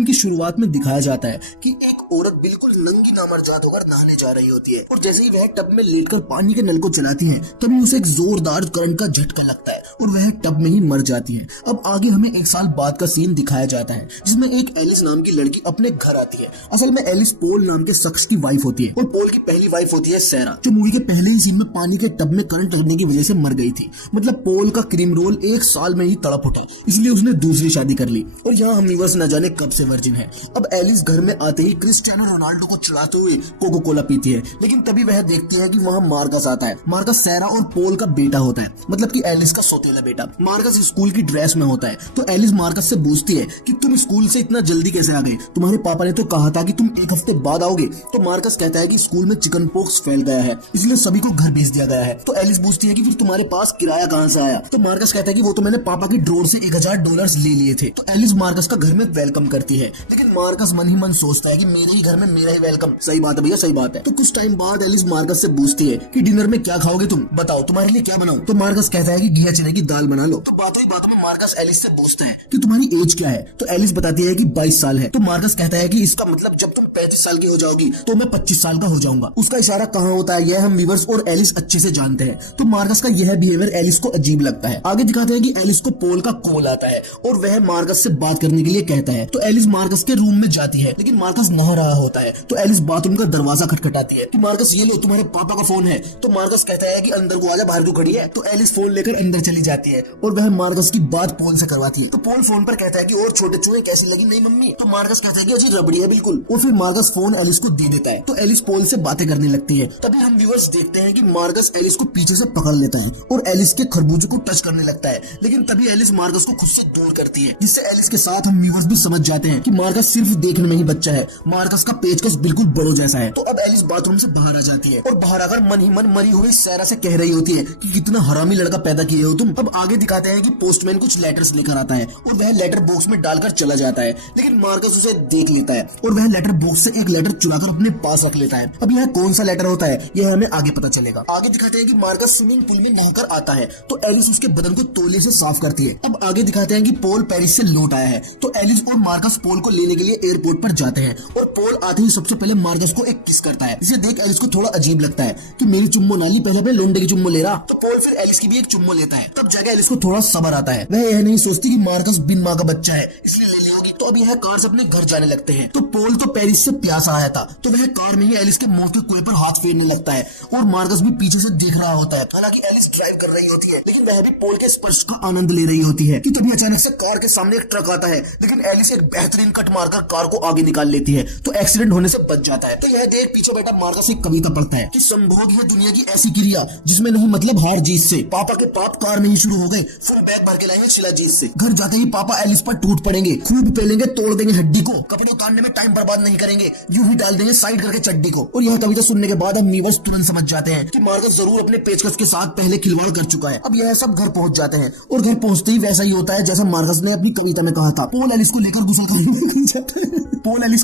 Film की शुरुआत में दिखाया जाता है कि एक औरत बिल्कुल नंगी नामर्जाद होकर नहाने जा रही होती है और जैसे ही वह टब में लेटकर पानी के नल को चलाती है तभी उसे एक जोरदार करंट का झटका लगता है और वह टब में ही मर जाती है। अब आगे हमें 1 साल बाद का सीन दिखाया जाता है जिसमें एक एलिस नाम की लड़की अपने घर आती है। असल में एलिस पोल नाम के शख्स की वाइफ होती है और पोल की पहली वाइफ होती है सैरा, जो मूवी के पहले ही सीन में पानी के टब में करंट लगने की वजह से मर गई थी। मतलब पोल का क्रीम रोल 1 साल में ही तड़प उठा, इसलिए उसने दूसरी शादी कर ली और यहाँ हम व्यूअर्स न जाने कब से वर्जिन है। अब एलिस घर में आते ही क्रिस्टियानो रोनाल्डो को चिढ़ाते हुए कोको कोला पीती है, लेकिन तभी वह देखती है कि वहाँ मार्कस आता है। मार्कस सैरा और पोल का बेटा होता है, मतलब कि एलिस का सौतेला बेटा। मार्कस स्कूल की ड्रेस में होता है तो एलिस मार्कस से पूछती है कि तुम स्कूल से इतना जल्दी कैसे आ गए, तुम्हारे पापा ने तो कहा था कि तुम 1 हफ्ते बाद आओगे। तो मार्कस कहता है कि स्कूल में चिकन पॉक्स फैल गया है इसलिए सभी को घर भेज दिया गया है। तो एलिस पूछती है कि फिर तुम्हारे पास किराया कहाँ से आया। तो मार्कस कहता है कि वो तो मैंने पापा की ड्रॉर से $1000 ले लिए थे। तो एलिस मार्कस का घर में वेलकम करती है, लेकिन मार्कस मन ही मन सोचता है कि मेरे ही घर में मेरा ही वेलकम। सही बात है भैया, सही बात है। तो कुछ टाइम बाद एलिस मार्कस से पूछती है कि डिनर में क्या खाओगे तुम, बताओ तुम्हारे लिए क्या बनाऊं। तो मार्कस कहता है कि घिया चने की दाल बना लो। तो बातों ही बातों में मार्कस एलिस से पूछता है कि तुम्हारी एज क्या है। तो एलिस बताती है कि 22 साल है। तो मार्कस कहता है कि इसका मतलब जब तुम 35 साल की हो जाओगी तो मैं 25 साल का हो जाऊंगा। उसका इशारा कहाँ होता है यह हम व्यूअर्स और एलिस अच्छे से जानते हैं। तो मार्कस का यह बिहेवियर एलिस को अजीब लगता है। आगे दिखाते हैं कि एलिस को पोल का कॉल आता है और वह मार्कस से बात करने के लिए कहता है। तो एलिस मार्कस के रूम में जाती है, लेकिन मार्कस नहा रहा होता है। तो एलिस बाथरूम का दरवाजा खटखटाती है कि मार्कस ये लो तुम्हारे पापा का फोन है। तो मार्कस कहता है कि अंदर को आजा, बाहर क्यों खड़ी है। तो एलिस फोन लेकर अंदर चली जाती है और वह मार्कस की बात पोल से करवाती है। तो पोल फोन पर कहता है कि और छोटे चूहे कैसी लगी नहीं मम्मी। तो मार्कस कहता है कि अजी रबड़ी है बिल्कुल। और फिर मार्कस फोन एलिस को दे देता है। तो एलिस पोल से बातें करने लगती है। तभी हम व्यूअर्स देखते हैं कि मार्कस एलिस को पीछे से पकड़ लेता है और एलिस के खरबूजे को टच करने लगता है, लेकिन तभी एलिस मार्कस को खुद से दूर करती है, जिससे एलिस के साथ हम व्यूअर्स भी समझ जाते हैं कि मार्कस सिर्फ देखने में ही बच्चा है, मार्कस का पेचकस बिल्कुल बड़ो जैसा है। तो अब एलिस बाथरूम से बाहर आ जाती है और बाहर आकर मन ही मन मरी हुई सैरा से कह रही होती है कि कितना हरामी लड़का पैदा किए हो तुम। अब आगे दिखाते हैं कि पोस्टमैन कुछ लेटर्स लेकर आता है और वह लेटर बॉक्स में डालकर चला जाता है, लेकिन मार्कस उसे देख लेता है और वह लेटर बॉक्स से एक लेटर चुराकर अपने पास रख लेता है। अब यह कौन सा लेटर होता है यह हमें आगे पता चलेगा। आगे दिखाते हैं कि मार्कस स्विमिंग पूल में नहाकर आता है तो एलिस उसके बदन को तौलिए से साफ करती है। अब आगे दिखाते हैं कि पोल पेरिस से लौट आया है तो एलिस और मार्कस पोल को लेने के लिए एयरपोर्ट पर जाते हैं और पोल आते ही सबसे पहले मार्कस को एक किस करता है। इसे देख एलिस को थोड़ा अजीब लगता है कि मेरी चुम्मो नाली, पहले अपने लोंडे की चुम्मो ले रहा। तो पोल फिर एलिस की भी एक चुम्मो लेता है। तब जाके एलिस को थोड़ा सब्र आता है, वह यह नहीं सोचती कि मार्कस बिन माँ का बच्चा है इसलिए ले लेगी। तो अब यह कार से अपने घर जाने लगते हैं। तो पोल तो पेरिस से प्यासा आया था तो वह कार में ही एलिस के मौत के कुएं पर हाथ फेरने लगता है और मार्कस भी पीछे से देख रहा होता है। हालांकि एलिस ड्राइव कर रही होती है लेकिन वह भी पोल के स्पर्श का आनंद ले रही होती है कि तभी अचानक से कार के सामने एक ट्रक आता है, लेकिन एलिस एक बेहतरीन कट मारकर कार को आगे निकाल लेती है तो एक्सीडेंट होने से बच जाता है। तो यह देख पीछे बैठा मार्कस एक कविता पढ़ता है कि संभोग है दुनिया की ऐसी क्रिया जिसमें नहीं मतलब हार जीत से, पापा के पाप कार में ही शुरू हो गए, फुल बैग भर के लाएंगे शिला जीत से। घर जाते ही पापा एलिस पर टूट पड़ेंगे, खूब पेलेंगे, तोड़ देंगे हड्डी को, कपड़े उतारने में टाइम बर्बाद नहीं करेंगे, यूं ही डाल देंगे साइड करके चड्डी को। और यह कविता सुनने के बाद हम व्यूअर्स तुरंत समझ जाते हैं कि मार्कस जरूर अपने पेचकस के साथ पहले खिलवाड़ कर चुका है। अब यह सब घर पहुंच जाते हैं और घर पहुंचते ही वैसा ही होता है जैसा मार्कस ने अपनी कविता में कहा था। पोल एलिस को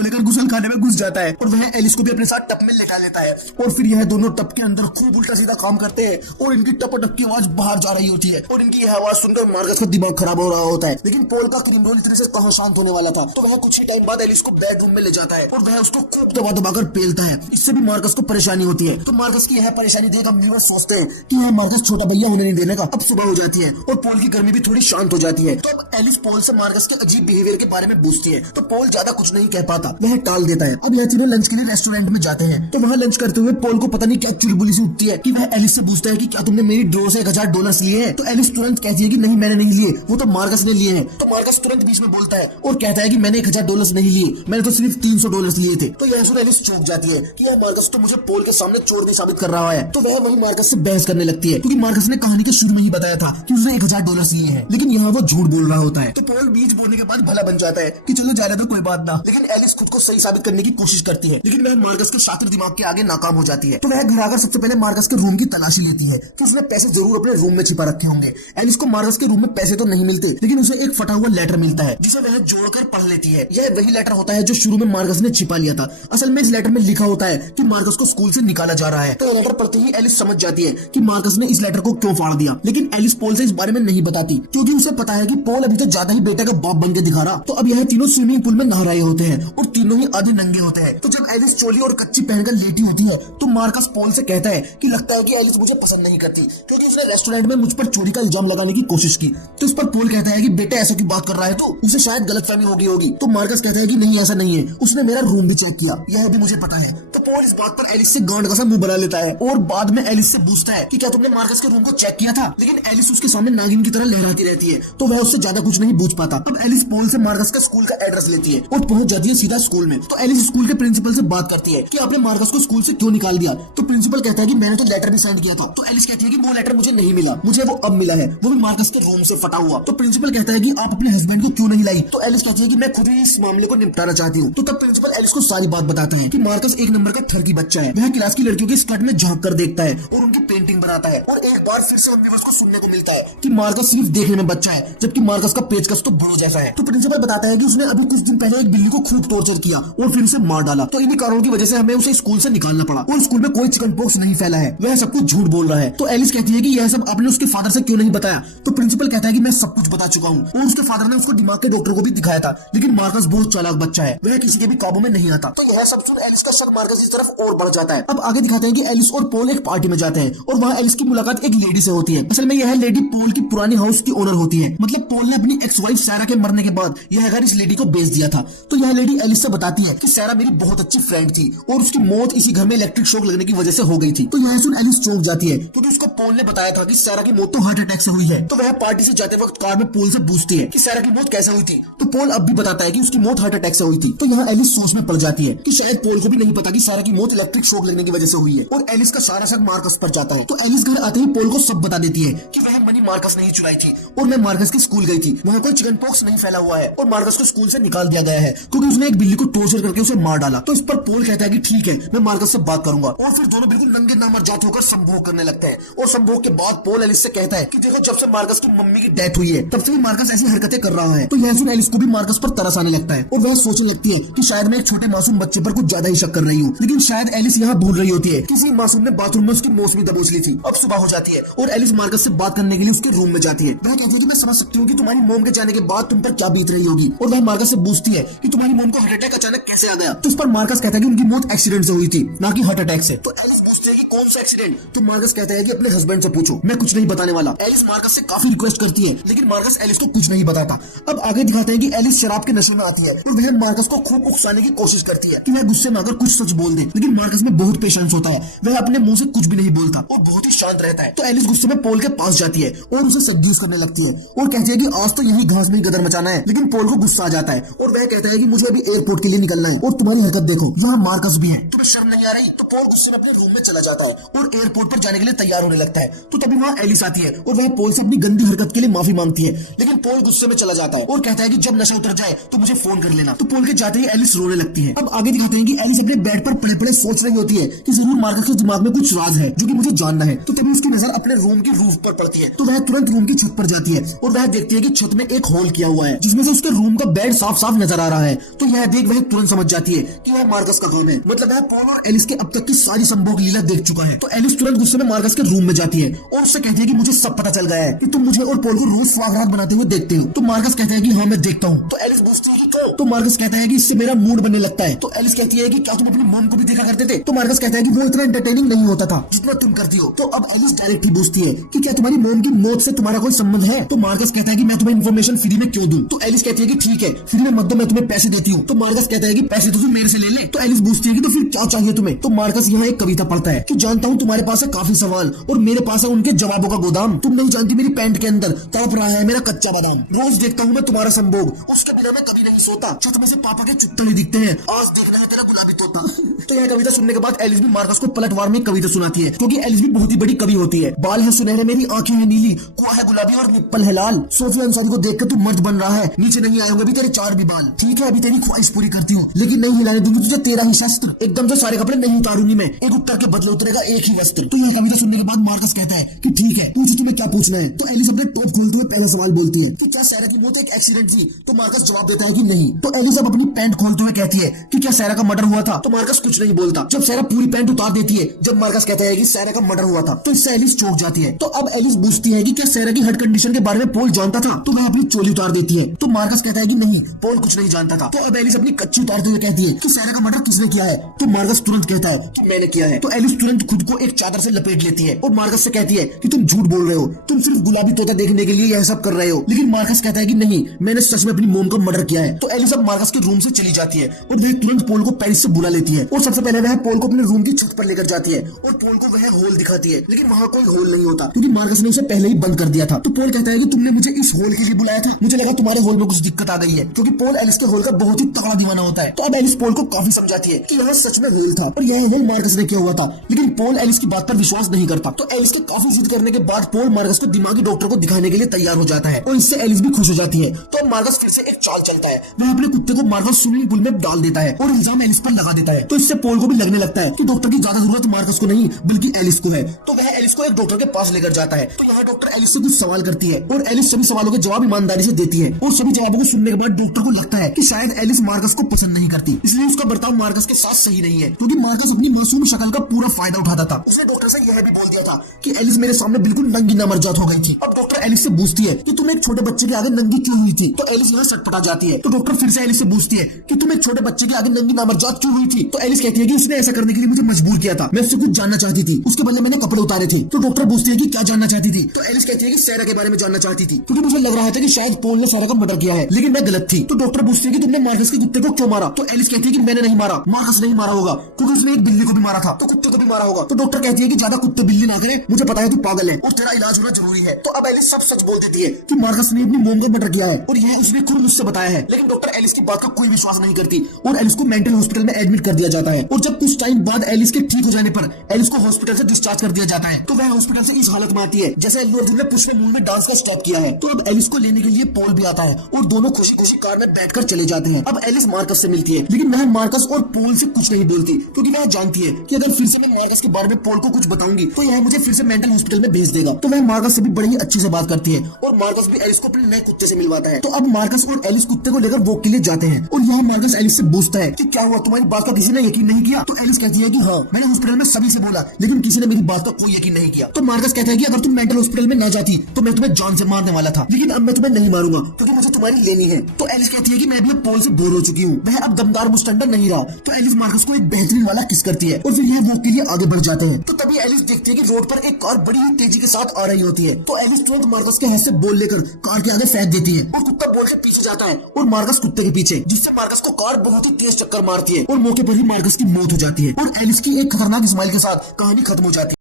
लेकर गुसल खाने में घुस जाता है और वह एलिस को भी अपने साथ टप में लेटा लेता है और फिर यह दोनों टप के अंदर खूब उल्टा सीधा काम करते हैं और इनकी टपटप की आवाज बाहर जा रही होती है और इनकी यह आवाज सुनकर मार्कस का दिमाग खराब हो रहा होता है। लेकिन पोल का क्रीम रोल इतने से कहां शांत होने वाला था तो वह कुछ ही टाइम बाद एलिस को बेडरूम में ले जाता है और वह उसको खूब दबा दबाकर पेलता है। इससे भी मार्कस को परेशानी होती है। तो मार्कस की यह परेशानी देख हम व्यूअर्स सोचते हैं कि यह मार्कस छोटा भैया होने नहीं देने का। अब सुबह हो जाती है और पोल की गर्मी भी थोड़ी शांत हो जाती है। तो अब एलिस पोल से मार्कस के अजीब बिहेवियर के बारे में पूछती है तो पोल ज्यादा कुछ नहीं कह पाता, वह टाल देता है। अब यह तीनों लंच के लिए रेस्टोरेंट में जाते हैं तो वहाँ लंच करते हुए पोल को पता नहीं क्या चुलबुली सी उठती है कि वह एलिस से पूछता है कि क्या तुमने मेरी ड्रॉर से $1000 लिए हैं। तो एलिस तुरंत कहती है कि नहीं मैंने नहीं लिए, वो तो मार्कस ने लिए हैं। तो मार्कस तुरंत बीच में बोलता है और कहता है कि मैंने $1000 नहीं लिए, मैंने तो सिर्फ $300 लिए थे। तो यह सुन एलिस चौंक जाती है कि यह मार्कस तो मुझे पोल के सामने चोर भी साबित कर रहा है। तो वह वही मार्कस से बहस करने लगती है क्योंकि मार्कस ने कहानी के शुरू में ही बताया था कि उसने $1000 लिए हैं, लेकिन यहाँ वो झूठ बोल रहा होता है। तो पोल बीच बोलने के बाद भला बन जाता है कि चलो जाने दो कोई बात ना, लेकिन एलिस खुद को सही साबित करने की कोशिश करती है, लेकिन वह मार्कस के शातिर दिमाग के आगे नाकाम हो जाती है। तो वह घर आकर सबसे पहले मार्कस के रूम की तलाशी लेती है कि उसने पैसे जरूर अपने रूम में छिपा रखे होंगे। एलिस को मार्कस के रूम में पैसे तो नहीं मिलते, लेकिन उसे एक फटा हुआ लेटर मिलता है जिसे वह जोड़कर पढ़ लेती है। यह वही लेटर होता है जो शुरू में मार्कस ने छिपा लिया था। असल में इस लेटर में लिखा होता है कि मार्कस को स्कूल से निकाला जा रहा है। तो ये लेटर पढ़ते ही एलिस समझ जाती है कि मार्कस ने इस लेटर को क्यों फाड़ दिया, लेकिन एलिस पॉल से इस बारे में नहीं बताती क्योंकि उसे पता है कि पॉल अभी तो ज्यादा ही बेटे का बाप बन के दिखा रहा। तो अब यह तीनों स्विमिंग पूल में नहा रहे होते हैं और तीनों ही आधे नंगे होते हैं। तो जब एलिस चोली और कच्ची पहनकर लेटी होती है तो मार्कस पॉल से कहता है कि लगता है कि एलिस मुझे पसंद नहीं करती क्योंकि उसने रेस्टोरेंट में मुझ पर चोरी का इल्जाम लगाने की कोशिश की। तो इस पर पॉल कहता है कि बेटे ऐसा क्यों बात कर रहा है, तो उसे शायद गलतफहमी होगी। तो मार्कस कहता है कि नहीं ऐसा नहीं है, उसने मेरा रूम भी चेक किया, यह भी मुझे पता है। तो पॉल इस बात पर एलिस से गांड का सा मुंह बना लेता है और बाद में एलिस से पूछता है कि क्या तुमने मार्कस के रूम को चेक किया था, लेकिन एलिस उसके सामने नागिन की तरह लहराती रहती है तो वह उससे ज्यादा कुछ नहीं पूछ पाता। अब एलिस पॉल से मार्कस का स्कूल का एड्रेस लेती है और पहुंच जाती है सीधा स्कूल में। तो एलिस स्कूल के प्रिंसिपल से बात करती है कि आपने मार्कस को स्कूल से क्यों निकाल दिया। तो प्रिंसिपल कहता है कि मैंने तो लेटर भी सेंड किया था। तो एलिस कहती है कि वो लेटर मुझे नहीं मिला, मुझे वो अब मिला है, वो भी मार्कस के रूम से फटा हुआ। तो प्रिंसिपल कहता है कि आप अपने हस्बैंड को क्यों नहीं लाई। तो एलिस कहती है कि मैं खुद ही इस मामले को निपटाना चाहती हूँ। तो तब प्रिंसिपल एलिस को सारी बात बताता है कि मार्कस एक नंबर का ठरकी बच्चा है, वह क्लास की लड़कियों के स्कर्ट में झांक कर देखता है और उनकी पेंटिंग बनाता है। और एक बार फिर से उन को सुनने को मिलता है कि मार्कस सिर्फ देखने में बच्चा है जबकि मार्कस का पेचकस तो बड़ो जैसा है। तो प्रिंसिपल बताता है कि उसने अभी कुछ दिन पहले एक बिल्ली को खूब टॉर्चर किया और फिर उसे मार डाला। तो इन्हीं कारणों की वजह से हमें उसे स्कूल से निकालना पड़ा और स्कूल में कोई चिकन पॉक्स नहीं फैला है, वह सब कुछ झूठ बोल रहा है। तो एलिस कहती है कि यह सब आपने उसके फादर से क्यों नहीं बताया। तो प्रिंसिपल कहता है कि मैं सब कुछ बता चुका हूँ और उसके फादर ने उसको दिमाग के डॉक्टर को भी दिखाया था, लेकिन मार्कस बहुत चालाक बच्चा है, वह किसी के भी काबू में नहीं आता। तो यह सब सुन एलिस का शक मार्कस की तरफ और बढ़ जाता है। अब आगे दिखाते हैं कि एलिस और पॉल एक पार्टी में जाते हैं और वहाँ एलिस की मुलाकात एक लेडी से होती है। असल में यह लेडी पॉल की पुरानी हाउस की ओनर होती है, मतलब पॉल ने अपनी एक्स वाइफ सैरा के मरने के बाद यह घर इस लेडी को बेच दिया था। तो यह लेडी एलिस से बताती है कि सैरा मेरी बहुत अच्छी फ्रेंड थी और उसकी मौत इसी घर में इलेक्ट्रिक शॉक लगने की वजह से हो गई थी। तो यह सुन एलिस चौंक जाती है क्योंकि उसको पॉल ने बताया था कि सैरा की मौत तो हार्ट अटैक से हुई है। तो वह पार्टी से जाते वक्त कार में पॉल से पूछती है कि सैरा की मौत कैसे हुई थी। तो पॉल अब भी बताता है कि उसकी मौत हार्ट अटैक से हुई थी। तो यहाँ एलिस सोच में पड़ जाती है कि शायद पॉल को भी नहीं पता कि सैरा की मौत इलेक्ट्रिक शॉक लगने की वजह से हुई है और एलिस का सारा शक मार्कस पर जाता है। तो एलिस घर आते ही पॉल को सब बता देती है कि वह मनी मार्कस नहीं चुराई थी और मैं मार्कस के स्कूल गई थी, वहाँ कोई चिकन पॉक्स नहीं फैला हुआ है और मार्कस को स्कूल से निकाल दिया गया है क्योंकि उसने एक बिल्ली को टॉर्चर करके उसे मार डाला। तो इस पर पॉल कहता है कि ठीक है, मैं मार्कस से बात करूंगा और फिर दोनों बिल्कुल नंगे नामर्जात होकर संभोग करने लगते हैं। और संभोग के बाद पॉल एलिस से कहता है कि देखो जब से मार्कस की मम्मी की डेथ हुई है तब से भी मार्कस ऐसी हरकतें कर रहा है। तो यह सुन एलिस को भी मार्कस पर तरस आने लगता है और वह सोचने लगती है कि शायद मैं एक छोटे मासूम बच्चे पर कुछ ज्यादा ही शक कर रही हूँ, लेकिन शायद एलिस यहाँ भूल रही होती है किसी मासूम ने बाथरूम में उसकी मौसमी दबोच ली थी। अब सुबह हो जाती है और एलिस मार्कस से बात करने के लिए उसके रूम में जाती है। वह कहती है कि मैं समझ सकती हूँ कि तुम्हारी मॉम के जाने के बाद तुम पर क्या बीत रही होगी और वह मार्कस से पूछती है कि तुम्हारी मॉम को हार्ट अटैक अचानक कैसे आ गया। तो इस पर मार्कस कहता है कि उनकी मौत एक्सीडेंट से हुई थी, ना कि हार्ट अटैक से। तो एलिस पूछती है कि कौन सा एक्सीडेंट। तो मार्कस कहता है कि अपने हस्बैंड से पूछो, मैं कुछ नहीं बताने वाला। एलिस मार्कस से काफी रिक्वेस्ट करती है लेकिन मार्कस एलिस को कुछ नहीं बताता। अब आगे दिखाते हैं कि एलिस शराब के नशे में आती है और वह मार्कस को खूब उकसाने की कोशिश करती है कि वह गुस्से में आकर कुछ सच बोल दे, लेकिन मार्कस में बहुत पेशेंस होता है, वह अपने मुंह से कुछ भी नहीं बोलता और बहुत ही शांत रहता है। तो एलिस गुस्से में पॉल के पास जाती है और उसे सज्जीज करने लगती है और कहती है कि आज तो यही घास में ही गदर मचाना है, लेकिन पॉल को गुस्सा आ जाता है और वह कहता है कि मुझे अभी एयरपोर्ट के लिए निकलना है और तुम्हारी हरकत देखो, यहाँ मार्कस भी है, तुम्हें शर्म नहीं आ रही। तो पॉल गुस्से में अपने रूम में चला जाता है और एयरपोर्ट पर जाने के लिए तैयार होने लगता है। तो तभी वहाँ एलिस आती है और वह पॉल से अपनी गंदी हरकत के लिए माफी मांगती है, लेकिन पॉल गुस्से में चला जाता है और कहता है कि जब नशा उतर जाए तो मुझे फोन कर लेना। तो पॉल के जाते ही एलिस रोने लगती है। अब आगे दिखाते हैं कि एलिस अपने बेड पर पड़े पड़े सोच रही होती है कि जरूर मार्कस के दिमाग में कुछ राज है जो कि मुझे जानना है। तो तभी उसकी नजर अपने रूम की रूफ पर पड़ती है। तो वह तुरंत रूम की छत पर जाती है और वह देखती है कि छत में एक होल किया हुआ है जिसमें से उसके रूम का बेड साफ साफ नजर आ रहा है। तो यह देख वह तुरंत समझ जाती है कि वह मार्कस का काम है, मतलब वह पॉल और एलिस के अब तक की सारी संभोग लीला देख चुका है। तो एलिस तुरंत गुस्से में मार्कस के रूम में जाती है और उससे कहती है कि मुझे सब पता चल गया है कि तुम मुझे और पॉल को रोज सुहागरात बनाते हुए देखते हो। तो मार्कस कहता है कि हाँ मैं देखता हूँ। तो एलिस पूछती है कि क्यों। तो मार्कस कहता है कि इससे मेरा मूड बनने लगता है। तो एलिस कहती है कि क्या तुम अपनी मॉम को भी देखा करते थे। तो मार्कस कहता है कि वो इतना एंटरटेनिंग नहीं होता था जितना तुम करती हो। तो अब एलिस डायरेक्ट ही पूछती है कि क्या तुम्हारी मॉम की मौत से तुम्हारा कोई संबंध है। तो मार्कस कहता है कि मैं तुम्हें इन्फॉर्मेशन फ्री में क्यों दूं। तो एलिस कहती है कि ठीक है फ्री में मत दो, मैं तुम्हें पैसे देती हूँ। तो मार्कस कहता है कि पैसे तो तुम मेरे से ले ले। तो एलिस पूछती है कि तो फिर क्या चाहिए तुम्हें। तो मार्कस यहाँ एक कविता पढ़ता है कि जानता हूँ तुम्हारे पास है काफी सवाल और मेरे पास है उनके जवाबों का गोदाम। तुम नहीं जानती मेरी पैंट के अंदर तड़प रहा है मेरा कच्चा बादाम। रोज देखता हूँ मैं तुम्हारा संभोग, उसके बिना मैं कभी नहीं सोता। छत में से पापा के चुत्तड़े दिखते हैं, आज देखना है तेरा गुलाबी गुलाबी तोता। तो यह कविता सुनने के बाद एलिस भी मार्कस को पलटवार में कविता सुनाती है, क्योंकि एलिस भी बहुत ही बड़ी कवि होती है। बाल है सुनहरे, मेरी आंखें हैं नीली, कुआ है गुलाबी और निप्पल है लाल। सोफिया अंसारी को देखकर तू मर्द बन रहा है, नीचे नहीं आएंगे अभी तेरे 4 भी बाल। ठीक है अभी तेरी ख्वाहिश पूरी करती हूँ, लेकिन नहीं हिलाने दूंगी तुझे तेरा ही शस्त्र। एकदम से सारे कपड़े नहीं उतारूंगी मैं, एक उत्तर के बदले उतरेगा एक ही वस्त्र। तो यह कविता सुनने के बाद मार्कस कहता है कि ठीक है पूछो तुम्हें क्या पूछना है। तो एलिस अपने टॉप खोलते हुए पहला सवाल बोलती है कि क्या सारा की मौत एक एक्सीडेंट थी। तो मार्कस जवाब देता है कि नहीं। तो एलिस अब अपनी पैंट खोलते हुए कहती है कि क्या सारा का मर्डर हुआ था। तो मार्कस कुछ नहीं बोलता। जब सारा पूरी पैंट उतार देती है, जब मार्कस कहता है कि सारा का मर्डर हुआ था, तो इससे एलिस चौंक जाती है। तो अब एलिस पूछती है कि क्या सारा की हार्ट कंडीशन के बारे में पॉल जानता था। तो वह अपनी चोली उतार देती है। तो मार्कस कहता है कि नहीं पॉल कुछ नहीं जानता था। तो अब एलिस अपनी कच्ची उतारते हुए कहती है कि सारा का मर्डर किसने किया है। तो मार्कस तुरंत कहता है कि मैंने किया है। तो एलिस तुरंत खुद को एक चादर से लपेट लेती है और मार्कस से कहती है कि तुम झूठ बोल रहे हो, तुम सिर्फ गुलाबी तोता देखने के लिए यह सब कर रहे हो। लेकिन मार्कस कहता है कि नहीं मैंने सच में अपनी मोम का मर्डर किया है। तो एलिस अब मार्कस के रूम से चली जाती है और वह तुरंत पॉल को पेरिस से बुला लेती है और सबसे पहले वह पॉल को अपने रूम की छत पर लेकर जाती है और पॉल को वह होल दिखाती है, लेकिन वहाँ कोई होल नहीं होता क्योंकि मार्कस ने उसे पहले ही बंद कर दिया था। तो पॉल कहता है कि तुमने मुझे इस होल के लिए बुलाया था, मुझे लगा तुम्हारे होल में कुछ दिक्कत आ गई है, क्योंकि पॉल एलिस के होल का बहुत ही तगड़ा दीवाना होता है। तो अब एलिस पॉल को काफी समझाती है कि यहाँ सच में होल था और यह होल मार्कस ने किया हुआ था, लेकिन पॉल एलिस की बात पर विश्वास नहीं करता। तो एलिस के काफी जिद करने के बाद पॉल मार्कस को दिमागी डॉक्टर को दिखाने के लिए तैयार हो जाता है और इससे एलिस भी खुश हो जाती है। तो अब मार्कस फिर से एक चाल चलता है, वह अपने कुत्ते को मार्कस स्विमिंग पूल में डाल देता है और इल्जाम एलिस पर लगा देता है। तो इससे पॉल को भी लगने लगता है कि डॉक्टर की ज्यादा जरूरत मार्कस को नहीं बल्कि एलिस को है। तो वह एलिस को एक डॉक्टर के पास लेकर जाता है। तो यहाँ डॉक्टर एलिस से कुछ सवाल करती है और एलिस सभी सवालों के जवाब ईमानदारी से देती है और सभी जवाबों को सुनने के बाद डॉक्टर को लगता है कि शायद एलिस मार्कस को पसंद नहीं करती, इसलिए उसका बर्ताव मार्कस के साथ सही नहीं है, क्योंकि मार्कस अपनी मासूम शक्ल का पूरा फायदा उठाता था। उसने डॉक्टर से यह भी बोल दिया था कि एलिस मेरे सामने बिल्कुल नंगी नमरजात हो गई थी। अब डॉक्टर एलिस से पूछती है कि तुम एक छोटे बच्चे के आगे नंगी क्यों हुई थी। तो एलिस यहाँ सटपटा जाती है। तो डॉक्टर फिर से एलिस से पूछती है कि तुम एक छोटे बच्चे के आगे नंगी नमरजात क्यों हुई थी। तो एलिस कहती है कि उसने ऐसा करने के लिए मुझे मजबूर किया था, मैं उससे कुछ जानना चाहती थी, उसके बदले मैंने कपड़े उतारे थे। तो डॉक्टर पूछती है कि क्या जानना चाहती थी। तो एलिस कहती है कि सारा के बारे में जानना चाहती थी, क्योंकि मुझे लग रहा था कि शायद पॉल ने सारा का मर्डर किया है, लेकिन मैं गलत थी। तो डॉक्टर पूछती है कि तुमने मार्कस के कुत्ते को क्यों मारा। तो एलिस कहती है कि मैंने नहीं मारा, मार्कस नहीं मारा होगा, क्योंकि उसने एक बिल्ली को भी मारा था, तो कुत्ते को भी मारा होगा। तो डॉक्टर कहती है कि ज्यादा कुत्ते बिल्ली ना करे, मुझे पता है तू पागल है और तेरा इलाज होना जरूरी है। तो अब एलिस सब सच बोल देती है कि मार्कस ने अपनी मोम का मर्डर किया है और यह उसने खुद मुझसे बताया है। लेकिन डॉक्टर एलिस की बात का कोई विश्वास नहीं करती और एलिस को मेंटल हॉस्पिटल में एडमिट कर दिया जाता है। और जब कुछ टाइम बाद एलिस के ठीक हो जाने पर एलिस को हॉस्पिटल से डिस्चार्ज कर दिया जाता है। तो वह हॉस्पिटल से इस हालत में आती है जैसे अल्लू अर्जुन ने पुष्पा मूवी में डांस का स्टेप किया है। तो अब एलिस को लेने के लिए पॉल भी आता है और दोनों खुशी खुशी कार में बैठकर चले जाते हैं। अब एलिस मार्कस से मिलती है, लेकिन वह मार्कस और पॉल से कुछ नहीं बोलती, क्योंकि वह जानती है कि अगर फिर से मैं मार्कस के बारे में पॉल को कुछ बताऊंगी तो यह मुझे फिर से मेंटल हॉस्पिटल में भेज देगा। तो वह मार्कस से भी बड़ी ही अच्छी से बात करती है और मार्कस भी एलिस को अपने नए कुत्ते से मिलवाता है। तो अब मार्कस और एलिस कुत्ते को लेकर वॉक के लिए जाते हैं और यहाँ मार्कस एलिस से पूछता है कि क्या हुआ, तुम्हारी बात का किसी ने यकीन नहीं किया। तो एलिस कहती है कि हाँ मैंने हॉस्पिटल में सभी से बोला, लेकिन किसी ने मेरी बात का कोई यकीन नहीं किया। तो मार्कस कहता है कि अगर तुम मेंटल हॉस्पिटल में न जाती तो मैं तुम्हें जान से मारने वाला था, लेकिन अब मैं तुम्हें नहीं मारूंगा क्योंकि मुझे तुम्हारी लेनी है। तो एलिस कहती है कि मैं भी अब पॉल से बोर हो चुकी हूँ, वह अब दमदार मुस्टंडर नहीं रहा। तो एलिस मार्कस को एक बेहतरीन वाला किस करती है और फिर यह वॉक के लिए आगे बढ़ जाते हैं। तो तभी एलिस देखती है कि रोड पर एक कार बड़ी ही तेजी के साथ आ रही होती है। तो एलिस तुरंत मार्कस के हाथ से बॉल लेकर कार के आगे फेंक देती है और कुत्ता बॉल के पीछे जाता है और मार्कस कुत्ते के पीछे, जिससे मार्कस को कार बहुत ही तेज टक्कर मारती है और मौके पर ही मार्कस की मौत हो जाती है और एलिस की एक खतरनाक स्माइल के साथ कहानी खत्म हो जाती है।